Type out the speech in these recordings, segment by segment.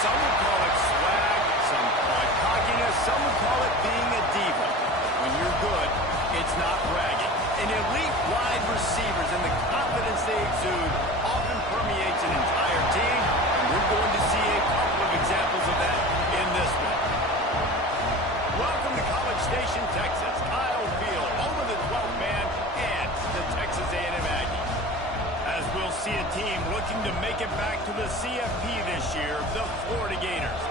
Some would call it swag, some call it cockiness, some would call it being a diva. When you're good, it's not bragging. An elite wide receivers and the confidence they exude often permeates an entire team, and we're going to see a couple of examples of that in this one. Welcome to College Station, Texas. Kyle Field, home of the 12th man and the Texas A&M Aggies. As we'll see a team looking to make it back to the CFP this year, the Florida Gators,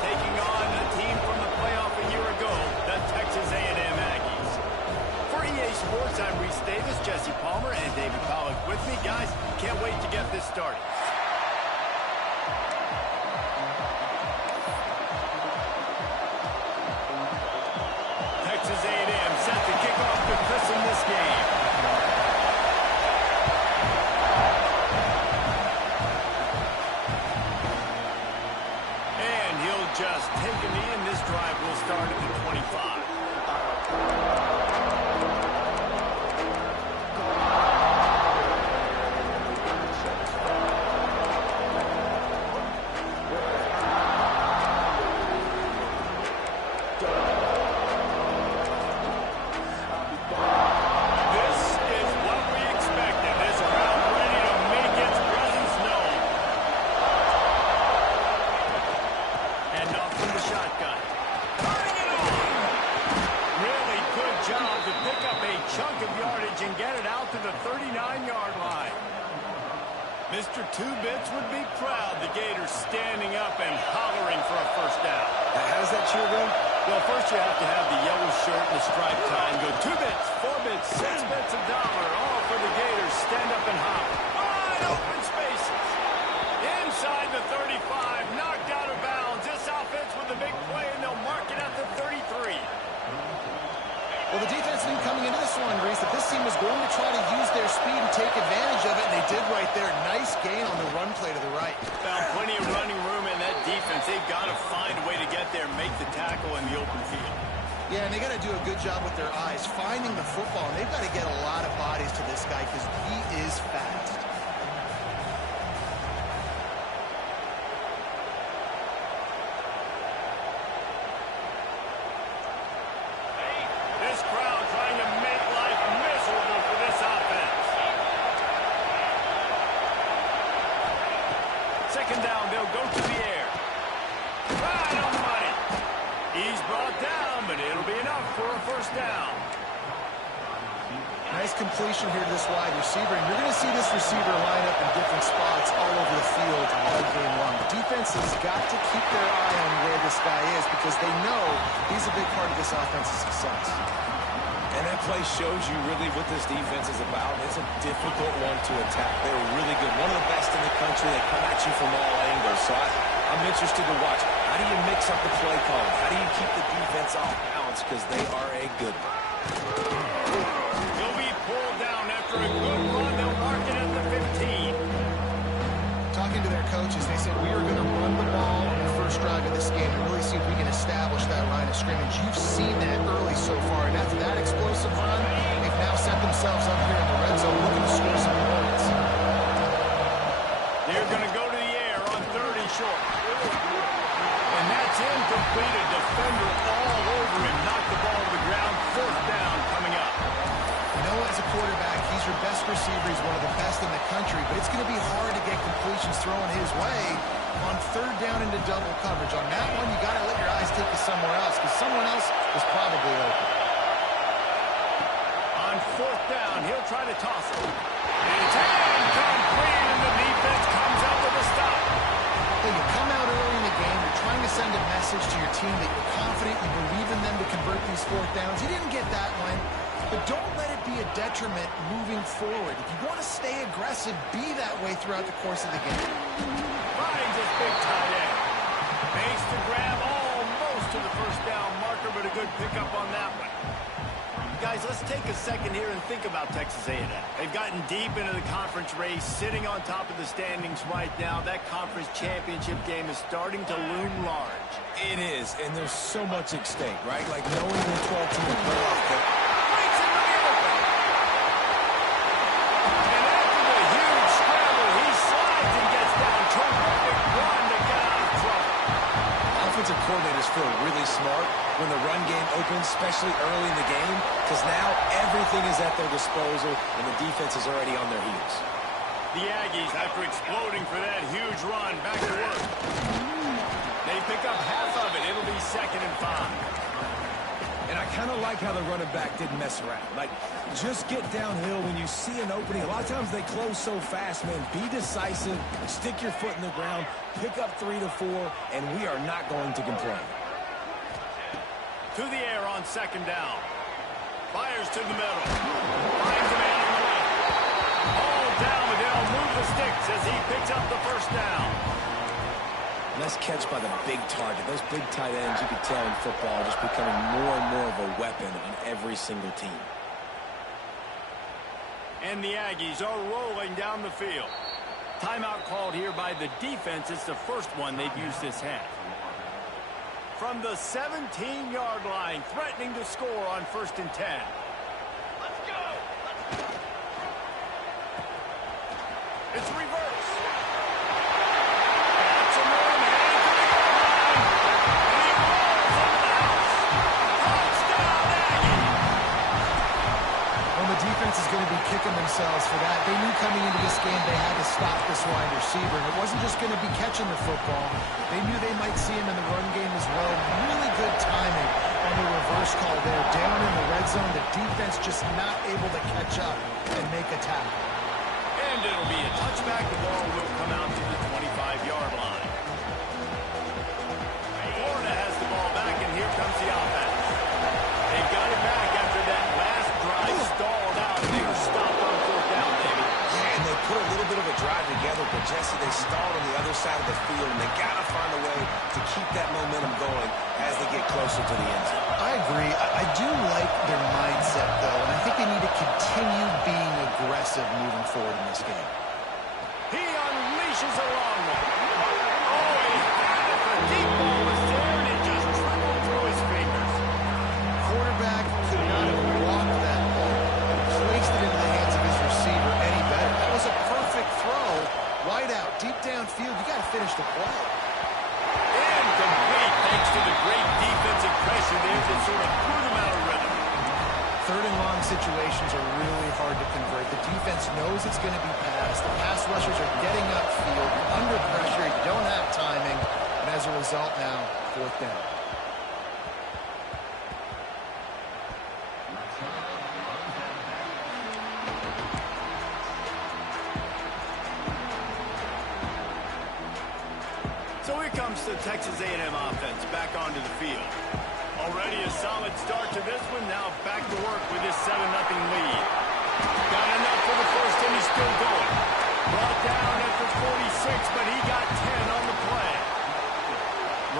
taking on a team from the playoff a year ago, the Texas A&M Aggies. For EA Sports, I'm Reese Davis, Jesse Palmer, and David Pollack with me. Guys, can't wait to get this started. Texas A&M set to kick off to christen this game. Just take a knee, and this drive will start at the 25. This is what we expected. This crowd ready to make its presence known. And off from the shotgun. Turning it on! Really good job to pick up a chunk of yardage and get it out to the 39-yard line. Mr. Two-Bits would be proud. The Gators standing up and hollering for a first down. How does that cheer go? Well, first you have to have the yellow shirt and the striped tie and go 2 bits, 4 bits, 6 bits a dollar, all for the Gators. Stand up and hop. Wide open spaces. Inside the 35, knocked out of bounds. This offense with the big play, and they'll mark it at the 33. Well, the defense knew coming into this one, Reese, that this team was going to try to use their speed and take advantage of it, and they did right there. Nice gain on the run play to the right. Found plenty of running room in that defense. They've got to find a way to get there, make the tackle in the open field. Yeah, and they got to do a good job with their eyes, finding the football, and they've got to get a lot of bodies to this guy because he is fast. This crowd trying to make life miserable for this offense. Second down, they'll go to the air. Right on the money. He's brought down, but it'll be enough for a first down. Nice completion here to this wide receiver, and you're going to see this receiver line up in different spots all over the field all game long. The defense has got to keep their eye on where this guy is because they know he's a big part of this offense's success. And that play shows you really what this defense is about. It's a difficult one to attack. They're really good. One of the best in the country. They come at you from all angles. So I'm interested to watch. How do you mix up the play calling? How do you keep the defense off balance? Because they are a good one. He'll be pulled down after a good run. They'll mark it at the 15. of scrimmage. You've seen that early so far, and after that explosive run, they've now set themselves up here in the red zone looking to score some points. They're going to go to the air on 3rd and short. And that's incomplete. A defender all over him. Knocked the ball to the ground. 4th down coming up. You know, as a quarterback, he's your best receiver. He's one of the best in the country, but it's going to be hard to get completions thrown his way on 3rd down into double coverage. On that one, you got to let your eyes take you somewhere else because someone else is probably open. On 4th down, he'll try to toss it. And it's incomplete, and the defense comes up with a stop. Hey, you come out early in the game, you're trying to send a message to your team that you're confident, you believe in them to convert these 4th downs. You didn't get that one, but don't let it be a detriment moving forward. If you want to stay aggressive, be that way throughout the course of the game. Finds his big tight end. Makes the grab almost to the 1st down marker, but a good pickup on that one. Guys, let's take a second here and think about Texas A&M. They've gotten deep into the conference race, sitting on top of the standings right now. That conference championship game is starting to loom large. It is, and there's so much at stake, right? Like knowing the 12-team playoff that Breaks into the open. And after the huge scramble, he slides and gets down. Terrific run to get out of trouble. offensive coordinators feel really smart when the run game opens, especially early in the game, because now everything is at their disposal and the defense is already on their heels. The Aggies, after exploding for that huge run, back to work. They pick up half of it. It'll be 2nd and 5. And I kind of like how the running back didn't mess around. Like, just get downhill when you see an opening. A lot of times they close so fast, man. Be decisive, stick your foot in the ground, pick up 3 to 4, and we are not going to complain. To the air on 2nd down. Fires to the middle. Finds a man on the left. All down, but they'll move the sticks as he picks up the 1st down. Nice catch by the big target. Those big tight ends, you can tell in football, are just becoming more and more of a weapon on every single team. And the Aggies are rolling down the field. Timeout called here by the defense. It's the first one they've used this half. From the 17-yard line, threatening to score on 1st and 10. Let's go! It's reverse. That's a man heading to the goal line. And he rolls into the house. Touchdown, Aggie! Well, the defense is going to be kicking themselves for that. They knew coming into this game they had to stop this wide receiver. And it wasn't just going to be catching the football. They knew they might see him in the run game as well. Really good timing on the reverse call there. Down in the red zone, the defense just not able to catch up and make a tackle. And it'll be a touchback. The ball will come out to the 25-yard line. Florida has the ball back, and here comes the offense. They've got it back after that last drive stalled out. They were stopped on 4th down, David. Yeah, and they put a little bit of a drive together, but Jesse, they stalled on the other side of the field, and they got to find a way to keep that momentum going as they get closer to the end zone. I agree. I do like their mindset, though, and I think they need to continue being aggressive moving forward in this game. He unleashes a long one. Oh, he had it. The deep ball was there, and it just trickled through his fingers. Quarterback could not have walked that ball, placed it into the hands of his receiver any better. That was a perfect throw, right out, deep downfield. You got to finish the play. Incomplete, thanks to the great defensive pressure there that sort of threw them out of rhythm. 3rd and long situations are really hard to convert. The defense knows it's going to be passed. The pass rushers are getting upfield. You're under pressure. You don't have timing. And as a result now, 4th down. So here comes the Texas A&M offense back onto the field. Already a solid start to this one. Now back to work with this 7-0 lead. Got enough for the first, and he's still going. Brought down after 46, but he got 10 on the play.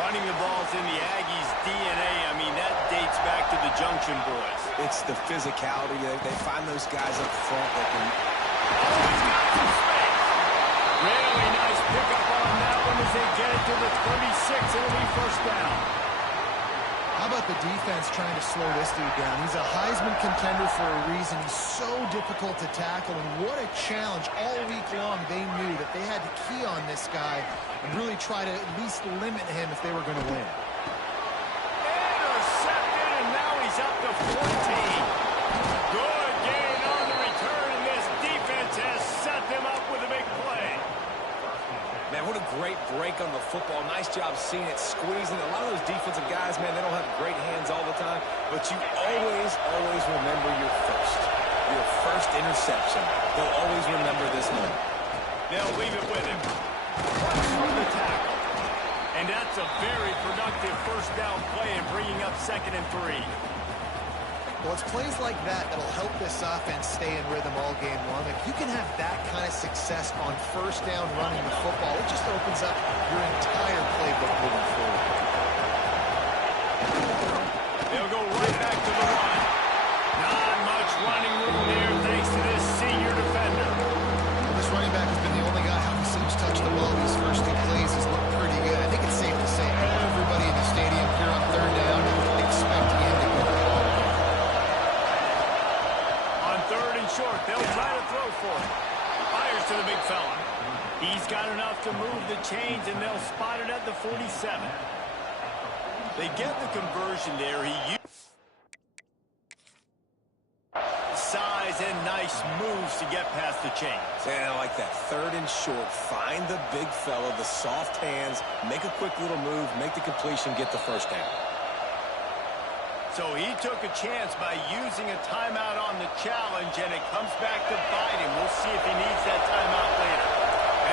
Running the ball's in the Aggies' DNA. I mean, that dates back to the Junction Boys. It's the physicality. They find those guys up front that can... Oh, he's got some space. Really nice pickup on that one as they get it to the 36. It'll be 1st down. How about about the defense trying to slow this dude down? He's a Heisman contender for a reason. He's so difficult to tackle, and what a challenge. All week long, they knew that they had to key on this guy and really try to at least limit him if they were going to win. Intercepted, and now he's up to 14. Good gain on the return, and this defense has set them up with a big play. Man, what a great break on the football. Nice job seeing it, squeezing. A lot of those defensive guys, man, they don't have great hands all the time, but you always, always remember your first interception. They'll always remember this moment. They'll leave it with him. Through the tackle. And that's a very productive first down play and bringing up 2nd and 3. Well, it's plays like that that'll help this offense stay in rhythm all game long. If you can have that kind of success on first down running the football, it just opens up your entire playbook moving forward. They'll go right back to the run. Not much running room there thanks to this senior defender. Well, this running back has been the only guy who seems touched the ball these first 2 plays. He's looked pretty good. I think it's safe to say everybody in the stadium here on 3rd down expecting him to get the ball. Short, they'll try to throw for it. Fires to the big fella. He's got enough to move the chains, and they'll spot it at the 47. They get the conversion there. He used size and nice moves to get past the chains. And I like that. 3rd and short. Find the big fella, the soft hands, make a quick little move, make the completion, get the first down. So he took a chance by using a timeout on the challenge, and it comes back to bite him. We'll see if he needs that timeout later.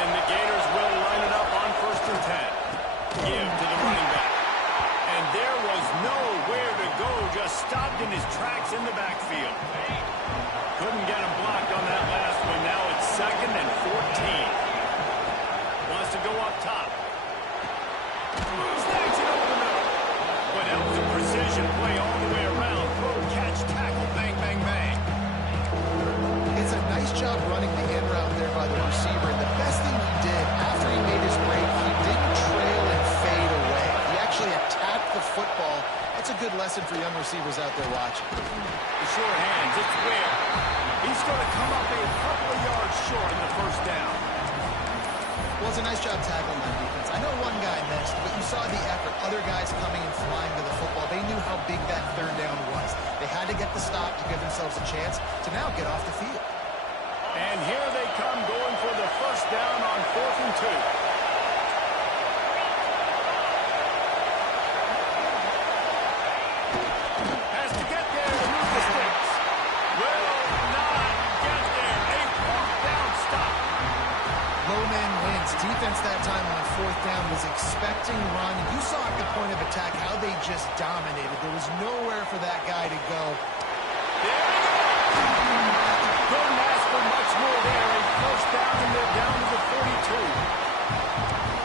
And the Gators will line it up on 1st and 10. Give to the running back. And there was nowhere to go, just stopped in his tracks in the backfield. Couldn't get him blocked on that last one. Now it's 2nd and 14. Wants to go up top. Snags it over the middle. But that was a precision play all the way around. Throw, catch, tackle, bang, bang, bang. It's a nice job running the in route there by the receiver. And the best thing he did after he made his break, he didn't trail and fade away. He actually attacked the football. That's a good lesson for young receivers out there watching. The short hands, it's where he's going to come up a couple of yards short in the first down. Well, it's a nice job tackling on defense. I know one guy missed, but you saw the effort. Other guys coming and flying to the football. They knew how big that 3rd down was. They had to get the stop to give themselves a chance to now get off the field. And here they come going for the first down on 4th and 2. Has to get there to move the sticks. Will not get there. A 4th down stop. Low man wins. Defense that time on 4th down was expecting run. You saw at the point of attack how they just dominated. There was nowhere for that guy to go. There we go. Couldn't ask for much more there. A first down, and they're down to the 42.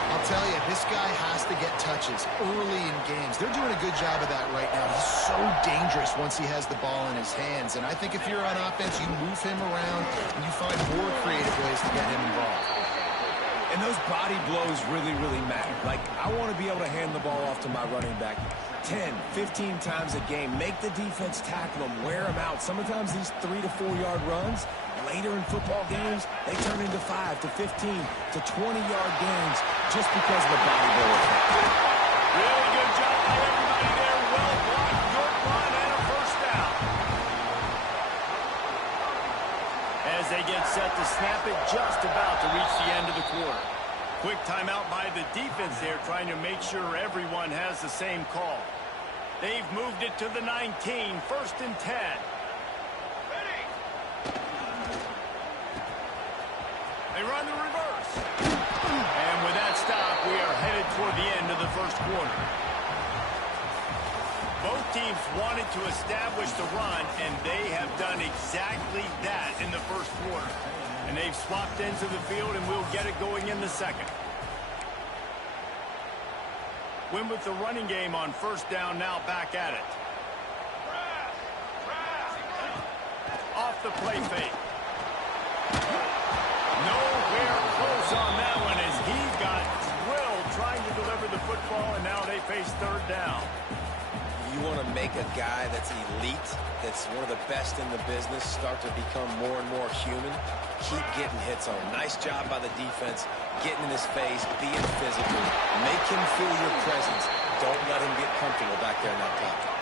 I'll tell you, this guy has to get touches early in games. They're doing a good job of that right now. He's so dangerous once he has the ball in his hands. And I think if you're on offense, you move him around and you find more creative ways to get him involved. And those body blows really, really matter. Like, I want to be able to hand the ball off to my running back 10, 15 times a game. Make the defense tackle them, wear them out. Sometimes these 3 to 4 yard runs, later in football games, they turn into 5 to 15 to 20-yard games just because of the body blow effect. Really good job by everybody there. Well blocked, good run, and a first down. As they get set to snap it, just about to reach the end of the quarter. Quick timeout by the defense there, trying to make sure everyone has the same call. They've moved it to the 19, 1st and 10. They run the reverse. And with that stop, we are headed toward the end of the first quarter. Both teams wanted to establish the run, and they have done exactly that in the first quarter. And they've swapped ends of the field, and we'll get it going in the second. Win with the running game on first down, now back at it. Off the play fake. Nowhere close on that one as he got drilled trying to deliver the football, and now they face 3rd down. You want to make a guy that's elite, that's one of the best in the business, start to become more and more human. Keep getting hits on him. Nice job by the defense, getting in his face, being physical. Make him feel your presence. Don't let him get comfortable back there in that pocket.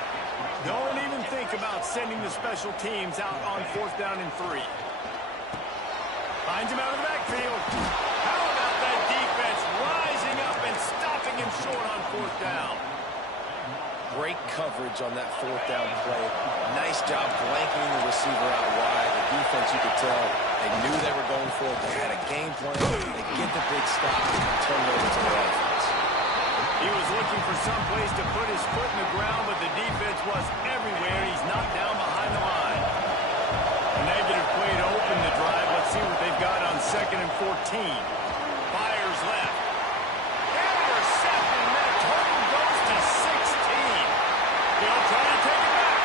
Don't even think about sending the special teams out on 4th down and 3. Finds him out of the backfield. How about that defense rising up and stopping him short on 4th down? Great coverage on that 4th down play. Nice job blanketing the receiver out wide. The defense, you could tell, they knew they were going for it. They had a game plan. They get the big stop and turn it over to their offense. He was looking for some place to put his foot in the ground, but the defense was everywhere. He's knocked down behind the line. A negative play to open the drive. Let's see what they've got on 2nd and 14. Fires left. Intercepted, and that total goes to 16. He'll try to take it back.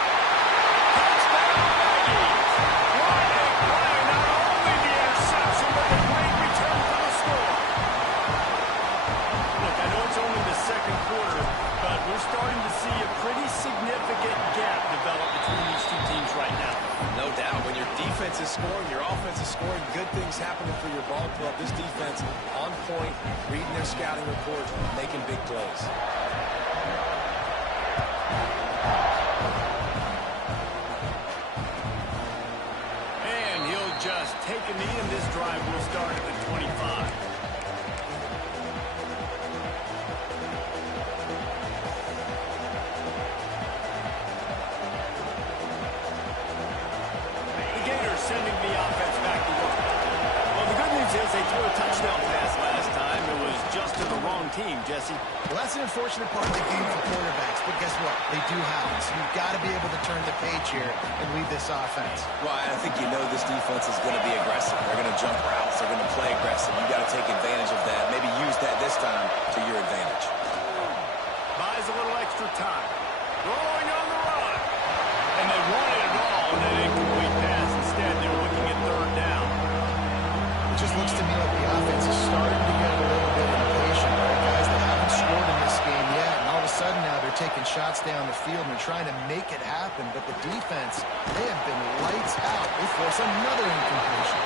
Touchdown, Aggies. What a play. Not only the interception, but the great return for the score. Look, I know it's only the 2nd quarter, but we're starting to see a pretty significant gap develop between these two teams right now. No doubt. When your defense is scoring, your offense is scoring, good things happening for your ball club. This defense on point, reading their scouting reports, making big plays. And he'll just take a knee, and this drive will start at the 25. Sending the offense back to work. Well, the good news is they threw a touchdown pass last time. It was just to the wrong team, Jesse. Well, that's an unfortunate part of the game for quarterbacks, but guess what? They do happen, so you've got to be able to turn the page here and lead this offense. Well, I think you know this defense is going to be aggressive. They're going to jump routes. They're going to play aggressive. You got to take advantage of that. Maybe use that this time to your advantage. Buys a little extra time. Rolling on the run. And they wanted it all in that incomplete pass. Instead, they're looking at 3rd down. It just looks to me like the offense is starting to get a little bit impatient, right, guys? They haven't scored in this game yet, and all of a sudden now they're taking shots down the field and they're trying to make it happen, but the defense, they have been lights out. They force another incompletion.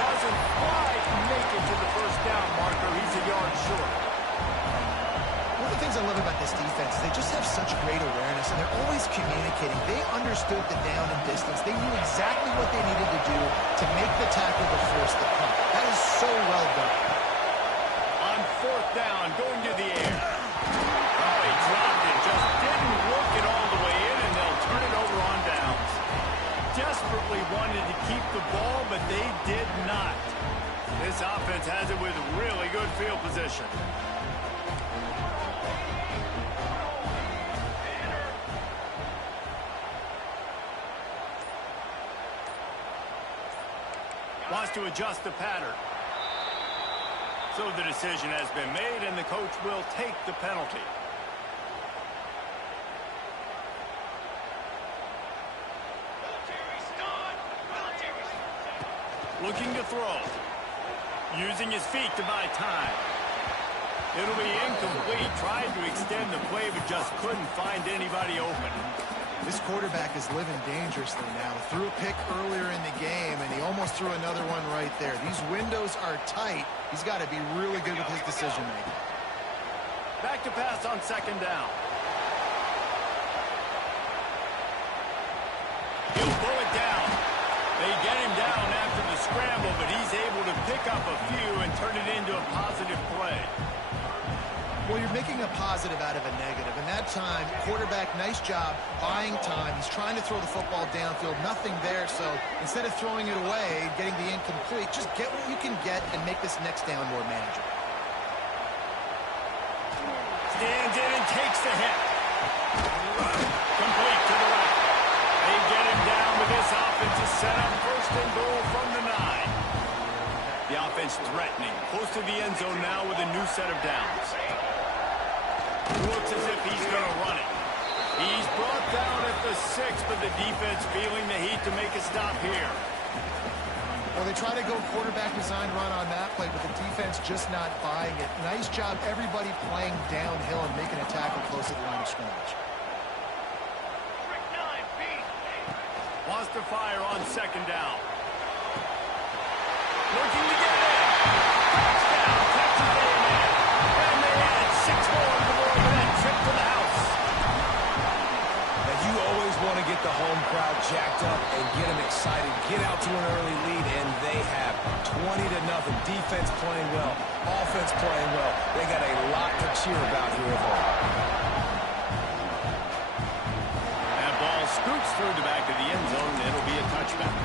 Doesn't quite make it to the 1st down marker. He's a yard short. One of the things I love about this defense is they just have such great awareness, and they're always communicating. They understood the down and distance. They knew exactly what they needed to do to make the tackle to force the punt. That is so well done. On 4th down, going to the air. Oh, he dropped it. Just didn't work it all the way in, and they'll turn it over on downs. Desperately wanted to keep the ball, but they did not. This offense has it with really good field position. Wants to adjust the pattern. So the decision has been made, and the coach will take the penalty. Looking to throw. Using his feet to buy time. It'll be incomplete. Tried to extend the play, but just couldn't find anybody open. This quarterback is living dangerously now. Threw a pick earlier in the game, and he almost threw another one right there. These windows are tight. He's got to be really good with his decision-making. Back to pass on 2nd down. He'll pull it down. They get him down after the scramble, but he's able to pick up a few and turn it into a positive play. Well, you're making a positive out of a negative. And that time, quarterback, nice job, buying time. He's trying to throw the football downfield. Nothing there, so instead of throwing it away, getting the incomplete, just get what you can get and make this next down more manageable. Stands in and takes the hit. Complete to the right. They get him down with this offense is set up 1st and goal from the 9. The offense threatening. Close to the end zone now with a new set of downs. Looks as if he's going to run it. He's brought down at the 6, but the defense feeling the heat to make a stop here. Well, they try to go quarterback design run on that play, but the defense just not buying it. Nice job, everybody playing downhill and making a tackle close to the line of scrimmage. to fire on second down. Looking to get in. Touchdown, Texas A&M. And they add 6 more to the board with that trip to the house. Now, you always want to get the home crowd jacked up and get them excited. Get out to an early lead, and they have 20-0. Defense playing well. Offense playing well. They got a lot to cheer about here at home. That ball scoots through the back of the end zone. It'll be a touchback.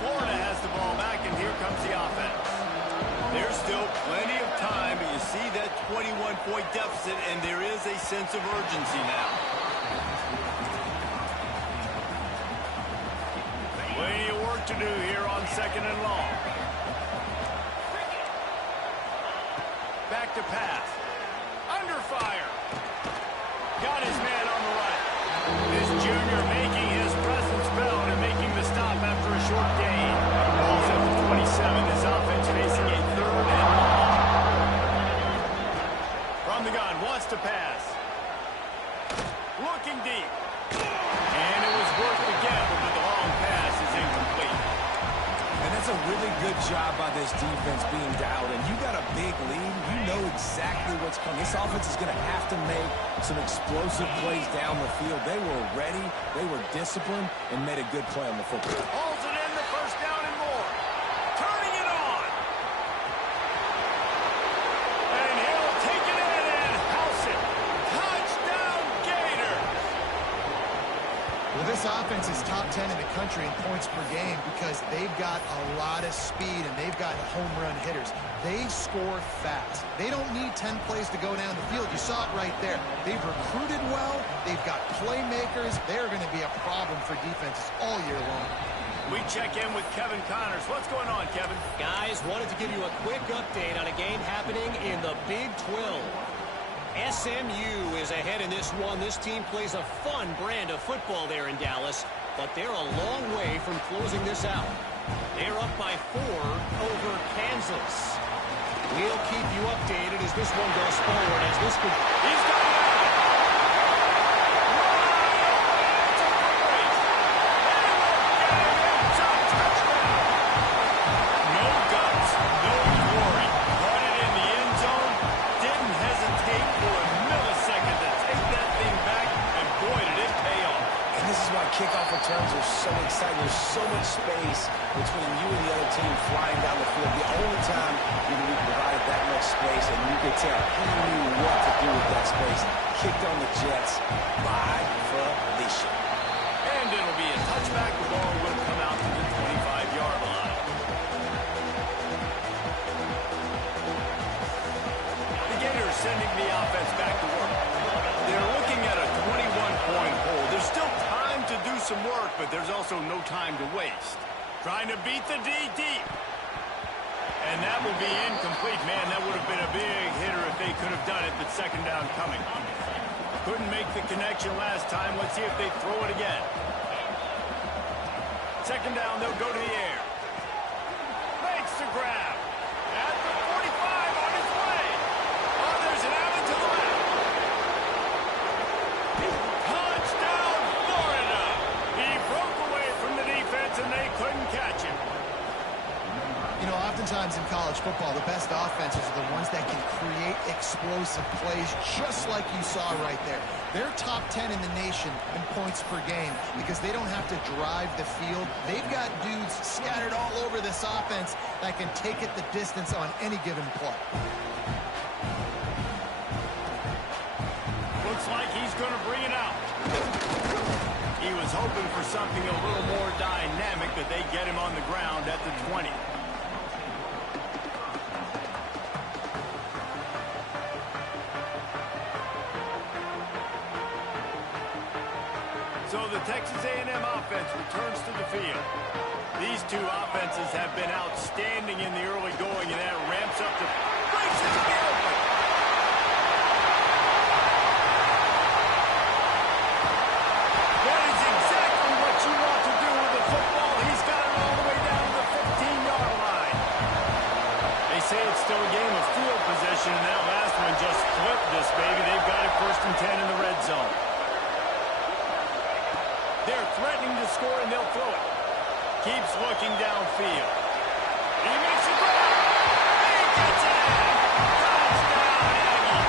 Florida has the ball back, and here comes the offense. There's still plenty of time, but you see that 21-point deficit, and there is a sense of urgency now. Plenty of work to do here on second and long. Back to pass. Under fire. Got his man on the right. This junior making his presence felt and making the stop after a short gain. Ball's up to 27. This offense facing a third and long. From the gun, wants to pass. Looking deep. And it was worth the gamble, but the long pass is incomplete. And that's a really good job by this defense being dialed in. You got a big lead. You know exactly what's coming. This offense is going to have to make some explosive plays down the field. They were ready, they were disciplined, and made a good play on the football. Holds it in, the first down and more. Turning it on. And he'll take it in and house it. Touchdown, Gators. Well, this offense is top 10 in the country in points per game because they've got a lot of speed and they've got home run hitters. They score fast. They don't need 10 plays to go down the field. You saw it right there. They've recruited well. They've got playmakers. They're going to be a problem for defenses all year long. We check in with Kevin Connors. What's going on, Kevin? Guys, wanted to give you a quick update on a game happening in the Big 12. SMU is ahead in this one. This team plays a fun brand of football there in Dallas, but they're a long way from closing this out. They're up by 4 over Kansas. We'll keep you updated as this one goes forward. As this could... He's got it out. No guts, no glory. Brought it in the end zone. Didn't hesitate for a millisecond to take that thing back, and boy, did it pay off. And this is why kickoff returns are so exciting. There's so much space between you and the other team flying down the field. The only time you can be provided that much space, and you could tell he knew what to do with that space. Kicked on the Jets by Felicia. And it'll be a touchback. The ball will come out to the 25-yard line. The Gators sending the offense back to work. They're looking at a 21-point hole. There's still time to do some work, but there's also no time to waste. Trying to beat the D deep. And that will be incomplete. Man, that would have been a big hitter if they could have done it, but second down coming. Couldn't make the connection last time. Let's see if they throw it again. Second down, they'll go to the air. Makes the grab. At the 45 on his way. Oh, there's an Allen to the left. Touchdown, Florida. He broke away from the defense, and they couldn't catch him. You know, oftentimes in college football, the best offenses are the ones that can create explosive plays, just like you saw right there. They're top 10 in the nation in points per game because they don't have to drive the field. They've got dudes scattered all over this offense that can take it the distance on any given play. Looks like he's going to bring it out. He was hoping for something a little more dynamic, but they get him on the ground at the 20. So the Texas A&M offense returns to the field. These two offenses have been outstanding in the early going, and that ramps up to breaks into the open. That is exactly what you want to do with the football. He's got it all the way down to the 15-yard line. They say it's still a game of field position, and that last one just flipped this baby. They've got it 1st and 10 in the red zone. looking downfield. He makes the grab. He gets it. Touchdown, Aggie.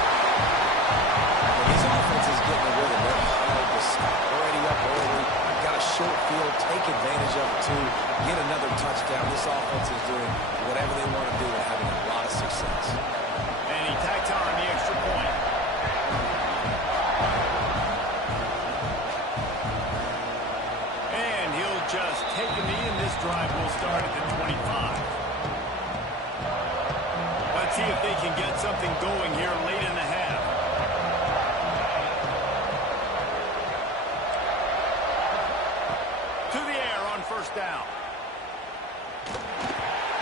These offenses getting the rhythm. They're hard to stop. Already up early. Got a short field. Take advantage of it, too. Get another touchdown. This offense is doing whatever they want to do and having a lot of success. And he tacks on the extra point. And he'll just take a knee, and this drive will start at the 25. Let's see if they can get something going here late in the half. To the air on first down.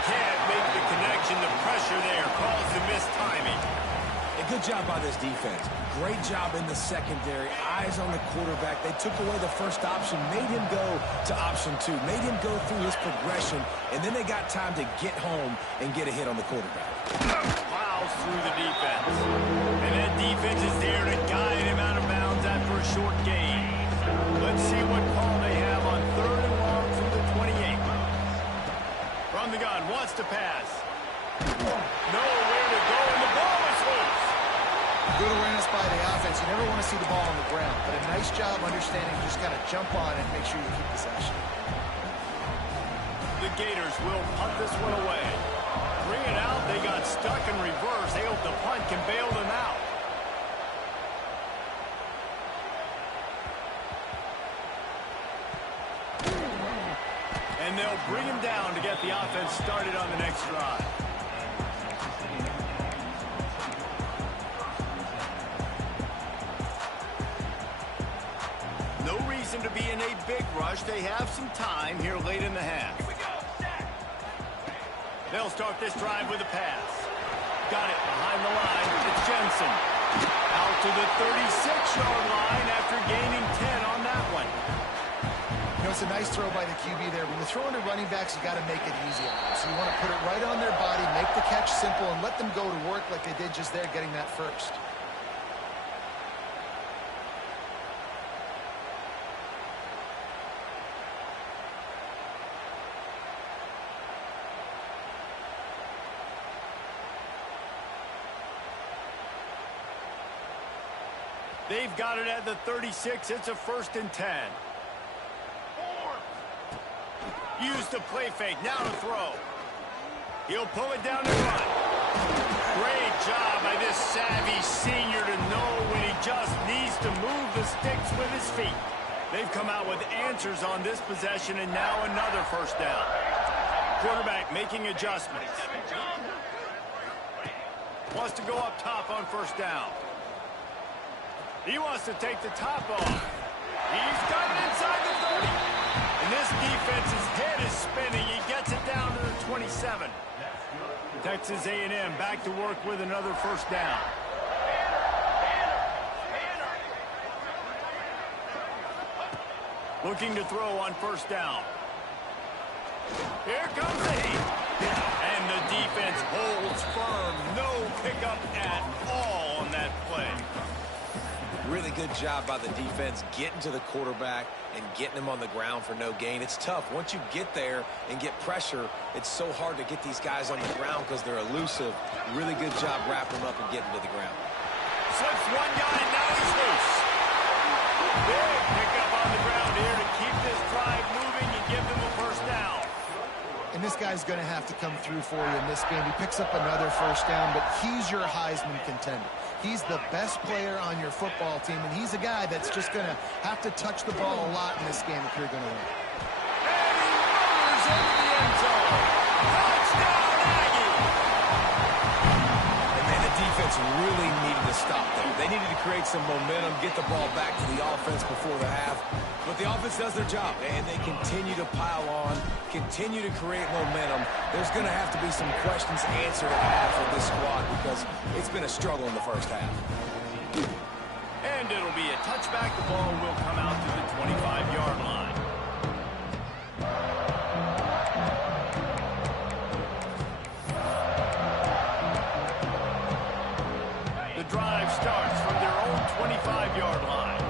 Can't make the connection. The pressure there caused the missed timing. A good job by this defense. Great job in the secondary. Eyes on the quarterback. They took away the first option, made him go to option 2, made him go through his progression, and then they got time to get home and get a hit on the quarterback. Plows through the defense. And that defense is there to guide him out of bounds after a short gain. Let's see what call they have on 3rd and long from the 28. From the gun, wants to pass. Nowhere to go, and the ball is loose. Good awareness by the offense. You never want to see the ball on the ground, but a nice job understanding you just got to jump on it and make sure you keep possession. The Gators will punt this one away. Bring it out. They got stuck in reverse. They hope the punt can bail them out. And they'll bring him down to get the offense started on the next drive. No reason to be in a big rush. They have some time here late in the half. They'll start this drive with a pass. Got it behind the line. It's Jensen. Out to the 36-yard line after gaining 10 on that one. You know, it's a nice throw by the QB there. When you're throwing to running backs, you got to make it easy on them. So you want to put it right on their body, make the catch simple, and let them go to work like they did just there, getting that first. They've got it at the 36. It's a 1st and 10. Use the play fake. Now to throw. He'll pull it down and run. Great job by this savvy senior to know when he just needs to move the sticks with his feet. They've come out with answers on this possession, and now another 1st down. Quarterback making adjustments. Wants to go up top on 1st down. He wants to take the top off. He's got it inside the 30. And this defense's head is spinning. He gets it down to the 27. Texas A&M back to work with another 1st down. Looking to throw on 1st down. Here comes the heat. And the defense holds firm. No pickup at all on that play. Really good job by the defense getting to the quarterback and getting him on the ground for no gain. It's tough. Once you get there and get pressure, it's so hard to get these guys on the ground because they're elusive. Really good job wrapping them up and getting to the ground. Slips one guy, and now he's loose. Big pickup on the ground here to keep this drive moving and give them a 1st down. And this guy's going to have to come through for you in this game. He picks up another 1st down, but he's your Heisman contender. He's the best player on your football team, and he's a guy that's just going to have to touch the ball a lot in this game if you're going to win. And he murders into the end zone. Touchdown, Aggie! And man, the defense really needed to stop them. They needed to create some momentum, get the ball back to the offense before the half. But the offense does their job, and they continue to pile on, continue to create momentum. There's going to have to be some questions answered at half of this squad because it's been a struggle in the 1st half. And it'll be a touchback. The ball will come out to the 25-yard line. The drive starts from their own 25-yard line.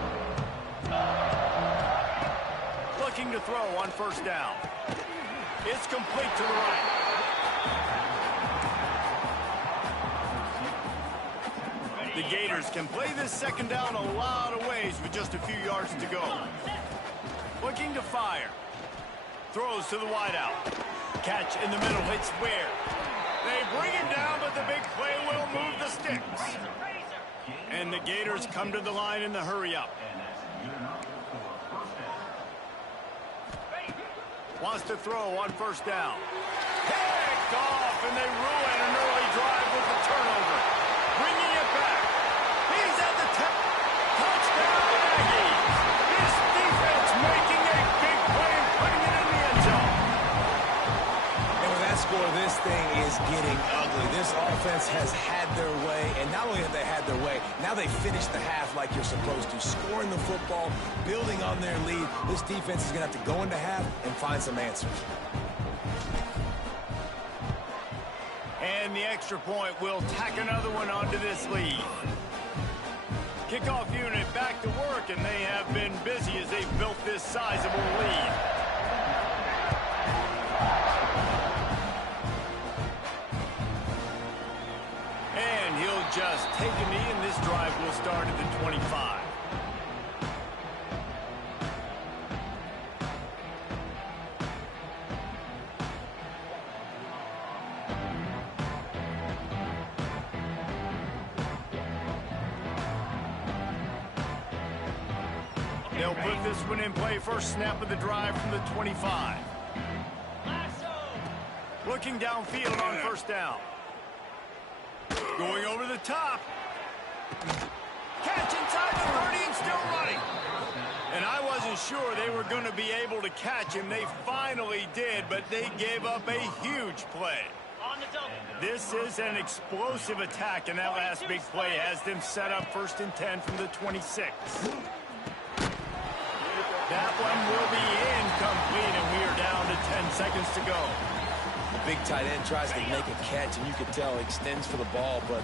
Looking to throw on 1st down. It's complete to the right. The Gators can play this second down a lot of ways with just a few yards to go. Looking to fire. Throws to the wideout. Catch in the middle. It's Ware. They bring him down, but the big play will move the sticks. And the Gators come to the line in the hurry-up. Wants to throw on first down. Picked off, and they ruin an early drive with the turnover. Bringing it back. He's at the top. Touchdown, Aggies. This defense making a big play and putting it in the end zone. And with that score, this thing is getting ugly. This offense has had their way, and not only have they had their way, now they finish the half like you're supposed to, scoring the football, building on their lead. This defense is going to have to go into half and find some answers. And the extra point will tack another one onto this lead. Kickoff unit back to work, and they have been busy as they've built this sizable lead. And he'll just take a knee, and this drive will start at the 25. They'll put this one in play. First snap of the drive from the 25. Looking downfield on first down. Going over the top. Catch inside the 30 and still running. And I wasn't sure they were going to be able to catch him. They finally did, but they gave up a huge play. This is an explosive attack, and that last big play has them set up 1st and 10 from the 26. That one will be incomplete, and we are down to 10 seconds to go. The big tight end tries to make a catch, and you can tell he extends for the ball, but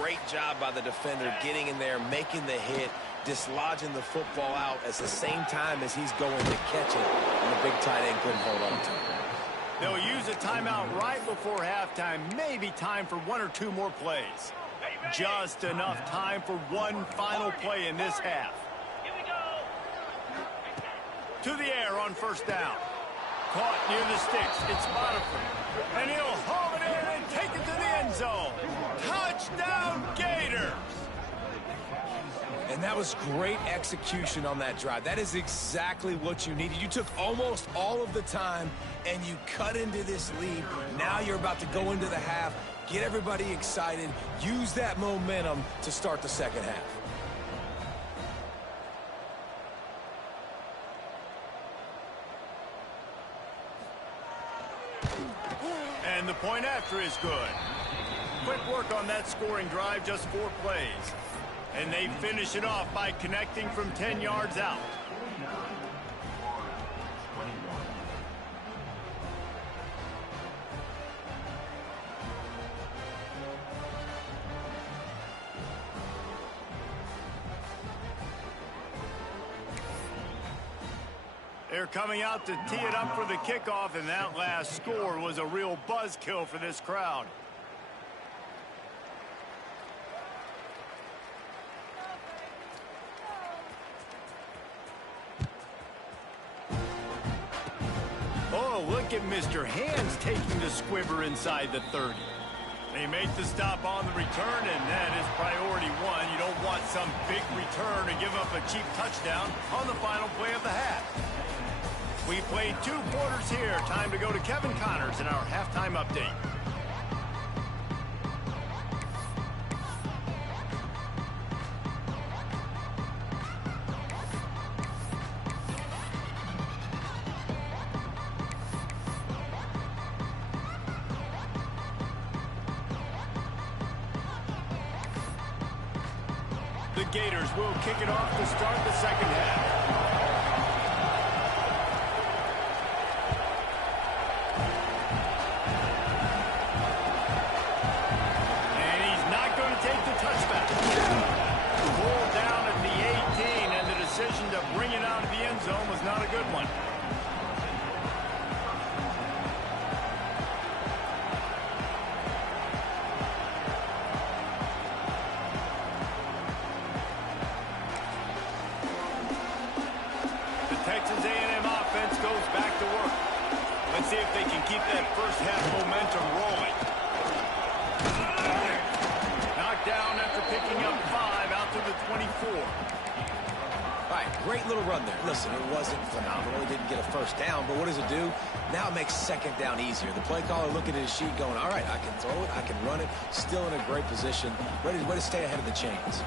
great job by the defender getting in there, making the hit, dislodging the football out at the same time as he's going to catch it, and the big tight end couldn't hold on to it. They'll use a timeout right before halftime, maybe time for 1 or 2 more plays. Just enough time for one final play in this half. To the air on first down. Caught near the sticks. It's Botiford. And he'll haul it in and take it to the end zone. Touchdown, Gators! And that was great execution on that drive. That is exactly what you needed. You took almost all of the time, and you cut into this lead. Now you're about to go into the half, get everybody excited, use that momentum to start the second half. And the point after is good. Quick work on that scoring drive, just 4 plays. And they finish it off by connecting from 10 yards out. They're coming out to tee it up for the kickoff, and that last score was a real buzzkill for this crowd. Oh, look at Mr. Hands taking the squibber inside the 30. They make the stop on the return, and that is priority 1. You don't want some big return to give up a cheap touchdown on the final play of the half. We played 2 quarters here. Time to go to Kevin Connors in our halftime update. The Gators will kick it off to start the second half. Pulled down at the 18, and the decision to bring it out of the end zone was not a good one. Let's see if they can keep that first half momentum rolling. Knocked down after picking up 5 out to the 24. All right, great little run there. Listen, it wasn't phenomenal. He didn't get a first down, but what does it do? Now it makes second down easier. The play caller looking at his sheet going, all right, I can throw it, I can run it, still in a great position, ready to stay ahead of the chains.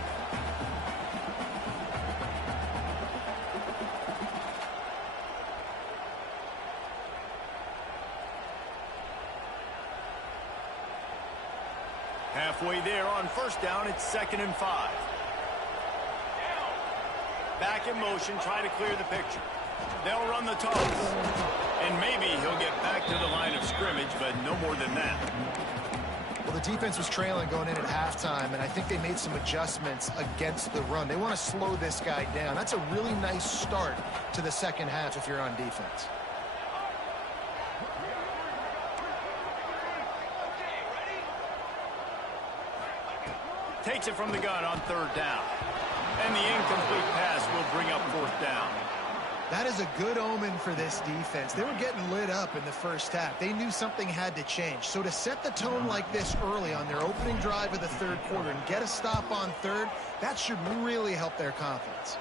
Halfway there on first down, it's 2nd and 5. Back in motion, trying to clear the picture. They'll run the toss. And maybe he'll get back to the line of scrimmage, but no more than that. Well, the defense was trailing going in at halftime, and I think they made some adjustments against the run. They want to slow this guy down. That's a really nice start to the second half if you're on defense. Takes it from the gun on 3rd down. And the incomplete pass will bring up 4th down. That is a good omen for this defense. They were getting lit up in the first half. They knew something had to change. So to set the tone like this early on their opening drive of the 3rd quarter and get a stop on 3rd, that should really help their confidence.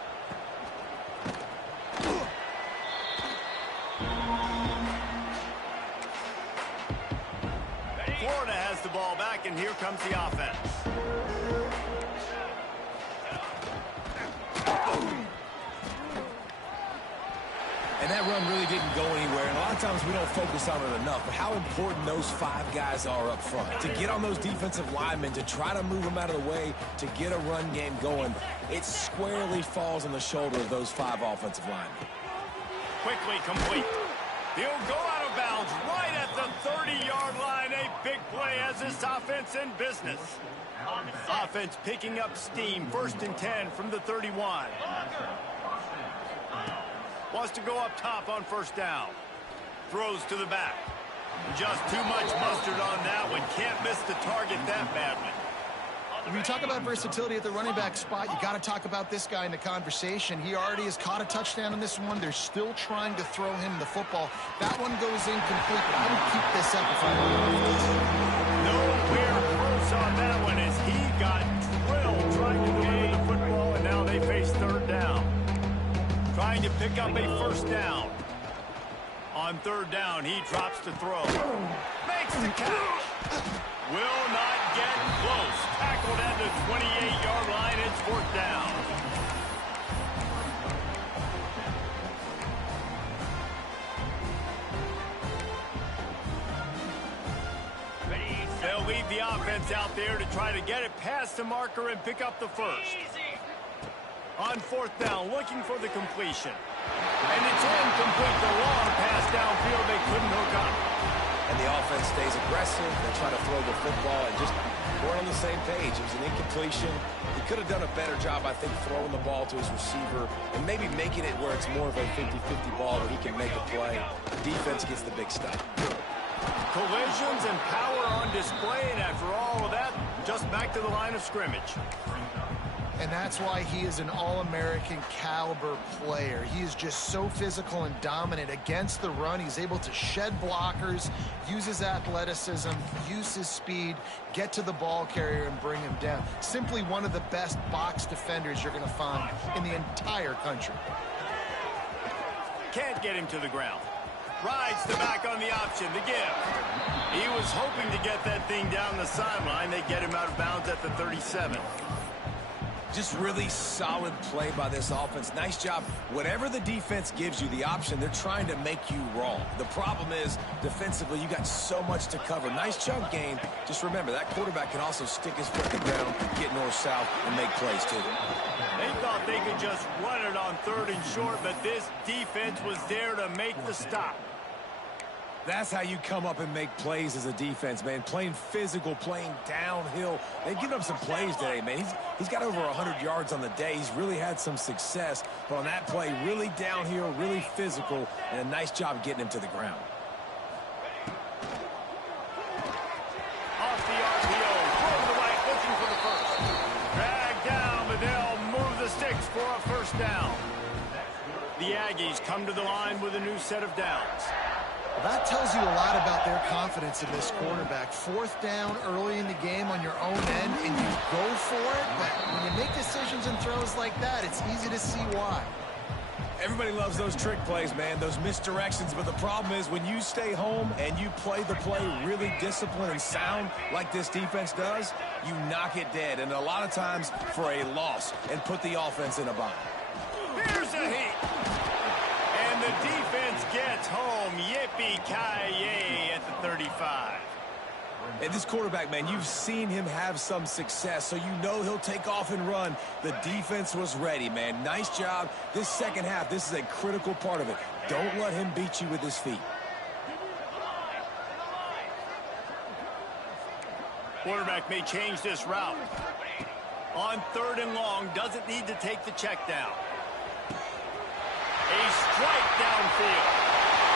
Florida has the ball back, and here comes the offense. And that run really didn't go anywhere. And a lot of times we don't focus on it enough. But how important those 5 guys are up front. To get on those defensive linemen, to try to move them out of the way, to get a run game going, it squarely falls on the shoulder of those 5 offensive linemen. Quickly complete. He'll go out of bounds right at the 30-yard line. A big play as this offense in business. Offense picking up steam. 1st and 10 from the 31. Wants to go up top on 1st down. Throws to the back. Just too much mustard on that one. Can't miss the target that badly. When you talk about versatility at the running back spot, you got to talk about this guy in the conversation. He already has caught a touchdown on this one. They're still trying to throw him the football. That one goes incomplete, but I would keep this up if I were on. Nowhere close on that one as he got drilled trying to deliver the football, and now they face 3rd down. Trying to pick up a 1st down. On 3rd down, he drops to throw. Makes the catch. Will not get close. Tackled at the 28-yard line. It's 4th down. They'll leave the offense out there to try to get it past the marker and pick up the 1st. On 4th down, looking for the completion. And it's incomplete. The long pass downfield, they couldn't hook up. And the offense stays aggressive. They try to throw the football and just weren't on the same page. It was an incompletion. He could have done a better job, I think, throwing the ball to his receiver and maybe making it where it's more of a 50-50 ball where he can make a play. Defense gets the big stop. Collisions and power on display, and after all of that, just back to the line of scrimmage. And that's why he is an All-American caliber player. He is just so physical and dominant against the run. He's able to shed blockers, use his athleticism, use his speed, get to the ball carrier and bring him down. Simply one of the best box defenders you're going to find in the entire country. Can't get him to the ground. Rides the back on the option, the give. He was hoping to get that thing down the sideline. They get him out of bounds at the 37. Just really solid play by this offense. Nice job. Whatever the defense gives you, the option, they're trying to make you wrong. The problem is, defensively, you got so much to cover. Nice chunk game. Just remember, that quarterback can also stick his foot in the ground, get north-south, and make plays, too. They thought they could just run it on 3rd and short, but this defense was there to make the stop. That's how you come up and make plays as a defense, man. Playing physical, playing downhill. They've given up some plays today, man. He's got over 100 yards on the day. He's really had some success. But on that play, really downhill, really physical, and a nice job getting him to the ground. Off the RPO, throw to the right, looking for the 1st. Dragged down, but they'll move the sticks for a 1st down. The Aggies come to the line with a new set of downs. That tells you a lot about their confidence in this quarterback. Fourth down early in the game on your own end, and you go for it, but when you make decisions and throws like that, it's easy to see why. Everybody loves those trick plays, man, those misdirections, but the problem is when you stay home and you play the play really disciplined and sound like this defense does, you knock it dead, and a lot of times for a loss, and put the offense in a bind. Here's a heat. And the defense gets home. Yippee-ki-yay at the 35. And this quarterback, man, you've seen him have some success, so you know he'll take off and run. The defense was ready, man. Nice job. This second half, this is a critical part of it. Don't let him beat you with his feet. Quarterback may change this route. On 3rd and long, doesn't need to take the check down. A strike downfield.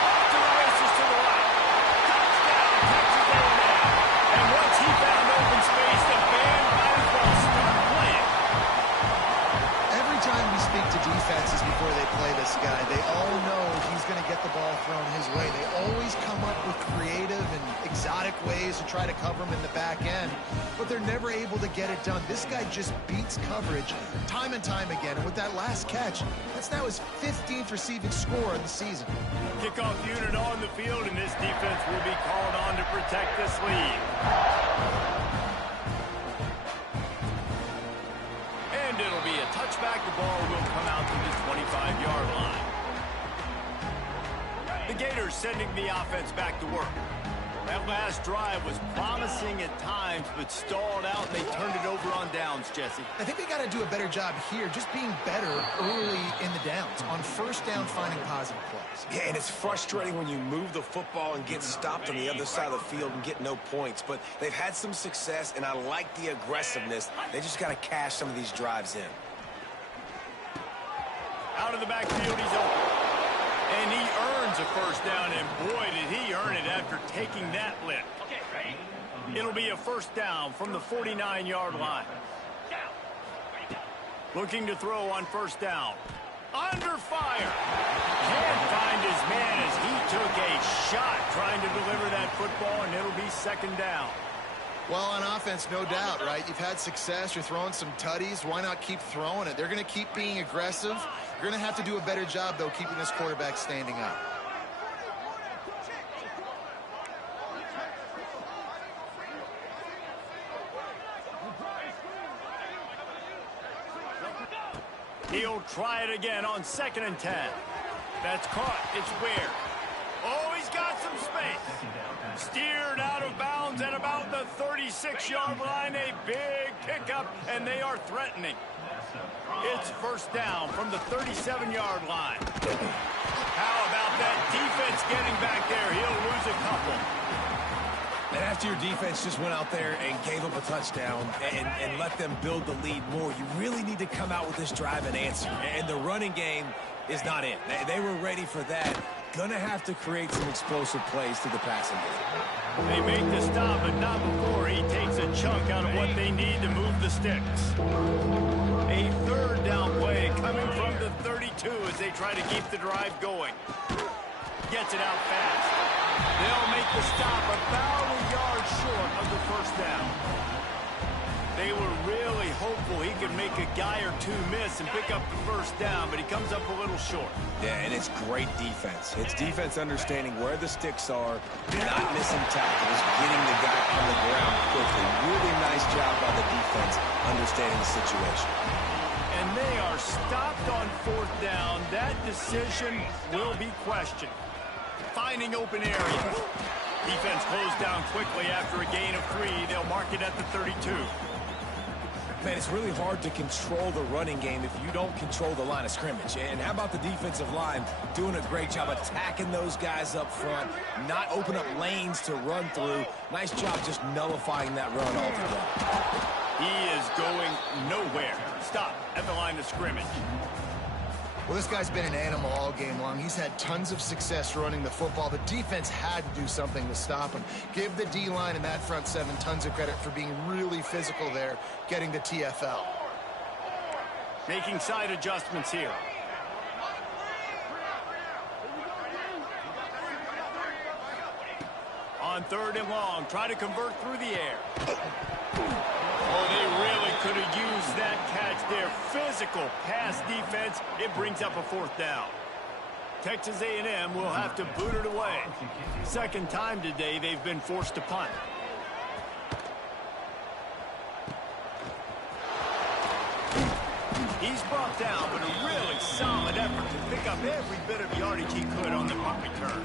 Off to the races to the right. Touchdown, Texas A&M. And once he found open space, the band might as well start playing. Every time we speak to defenses before they play this guy, they all know he's going to get the ball thrown his way. They always come up with creative and exotic ways to try to cover him in the back end, but they're never able to get it done. This guy just beats coverage time and time again, and with that last catch, that's now his 15th receiving score of the season. Kickoff unit on the field, and this defense will be called on to protect this lead. And it'll be a touchback. The ball will come out to the 25-yard line. The Gators sending the offense back to work. That last drive was promising at times, but stalled out, and they turned it over on downs, Jesse. I think they got to do a better job here, just being better early in the downs, on 1st down, finding positive plays. Yeah, and it's frustrating when you move the football and get stopped on the other side of the field and get no points, but they've had some success, and I like the aggressiveness. They just got to cash some of these drives in. Out of the backfield, he's open. And he earns a 1st down, and boy, did he earn it after taking that lift. It'll be a 1st down from the 49-yard line. Looking to throw on 1st down. Under fire. Can't find his man as he took a shot trying to deliver that football, and it'll be 2nd down. Well, on offense, no doubt, right? You've had success. You're throwing some tutties. Why not keep throwing it? They're going to keep being aggressive. You're going to have to do a better job, though, keeping this quarterback standing up. He'll try it again on 2nd and 10. That's caught. It's Ware. Oh, he's got some space. Steered out of bounds at about the 36-yard line. A big pickup, and they are threatening. It's 1st down from the 37-yard line. How about that defense getting back there? He'll lose a couple. And after your defense just went out there and gave up a touchdown and let them build the lead more, you really need to come out with this drive and answer. And the running game is not in. They were ready for that. Gonna have to create some explosive plays through the passing game. They make the stop, but not before he takes a chunk out of what they need to move the sticks. A 3rd down play coming from the 32 as they try to keep the drive going. Gets it out fast. They'll make the stop about a yard short of the 1st down. They were really hopeful he could make a guy or two miss and pick up the 1st down, but he comes up a little short. Yeah, and it's great defense. It's defense understanding where the sticks are, not missing tackles, getting the guy on the ground quickly. Really nice job by the defense understanding the situation. And they are stopped on 4th down. That decision will be questioned. Finding open areas. Defense closed down quickly after a gain of 3. They'll mark it at the 32. Man, it's really hard to control the running game if you don't control the line of scrimmage. And how about the defensive line doing a great job attacking those guys up front, not open up lanes to run through. Nice job just nullifying that run altogether. He is going nowhere. Stop at the line of scrimmage. Well, this guy's been an animal all game long. He's had tons of success running the football. The defense had to do something to stop him. Give the D-line and that front 7 tons of credit for being really physical there, getting the TFL. Making side adjustments here. on 3rd and long. Try to convert through the air. Oh, they really could have used that catch there. Physical pass defense. It brings up a 4th down. Texas A&M will have to boot it away. Second time today they've been forced to punt. He's brought down, but a really solid effort to pick up every bit of yardage he could on the punt return.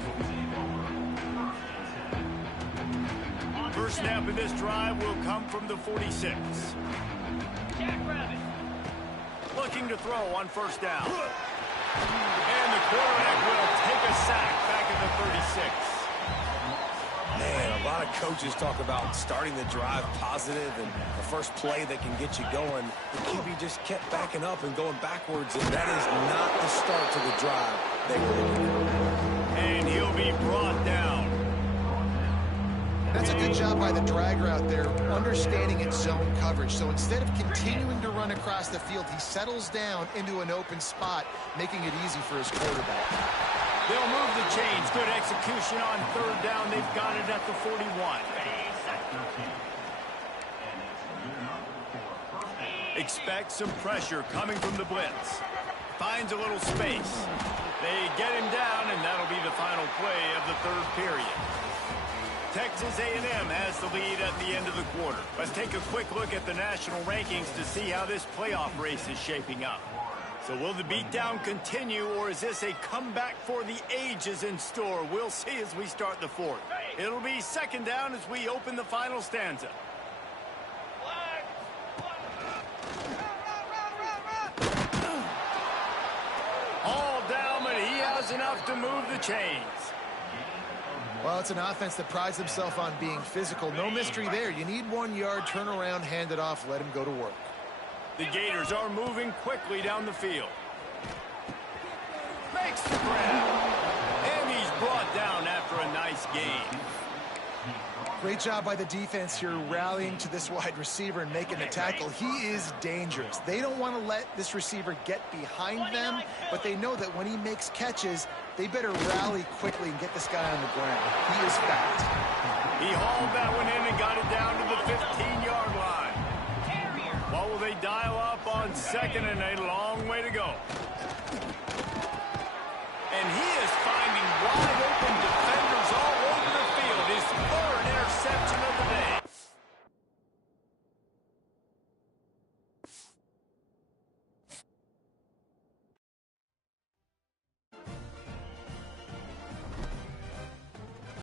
First snap of this drive will come from the 46. Looking to throw on 1st down. And the quarterback will take a sack back at the 36. Man, a lot of coaches talk about starting the drive positive and the first play that can get you going. The QB just kept backing up and going backwards, and that is not the start to the drive they were looking for. And he'll be brought down. That's a good job by the drag route there, understanding its zone coverage. So instead of continuing to run across the field, he settles down into an open spot, making it easy for his quarterback. They'll move the chains. Good execution on 3rd down. They've got it at the 41. Expect some pressure coming from the blitz. Finds a little space. They get him down, and that'll be the final play of the 3rd period. Texas A&M has the lead at the end of the quarter. Let's take a quick look at the national rankings to see how this playoff race is shaping up. So will the beatdown continue, or is this a comeback for the ages in store? We'll see as we start the 4th. It'll be 2nd down as we open the final stanza. All down, but he has enough to move the chains. Well, it's an offense that prides himself on being physical. No mystery there. You need 1 yard, turn around, hand it off, let him go to work. The Gators are moving quickly down the field. Makes the grab. And he's brought down after a nice gain. Great job by the defense here rallying to this wide receiver and making the tackle. He is dangerous. They don't want to let this receiver get behind them, but they know that when he makes catches, they better rally quickly and get this guy on the ground. He is fast. He hauled that one in and got it down to the 15-yard line. What will they dial up on 2nd and a long way to go? And he is fired.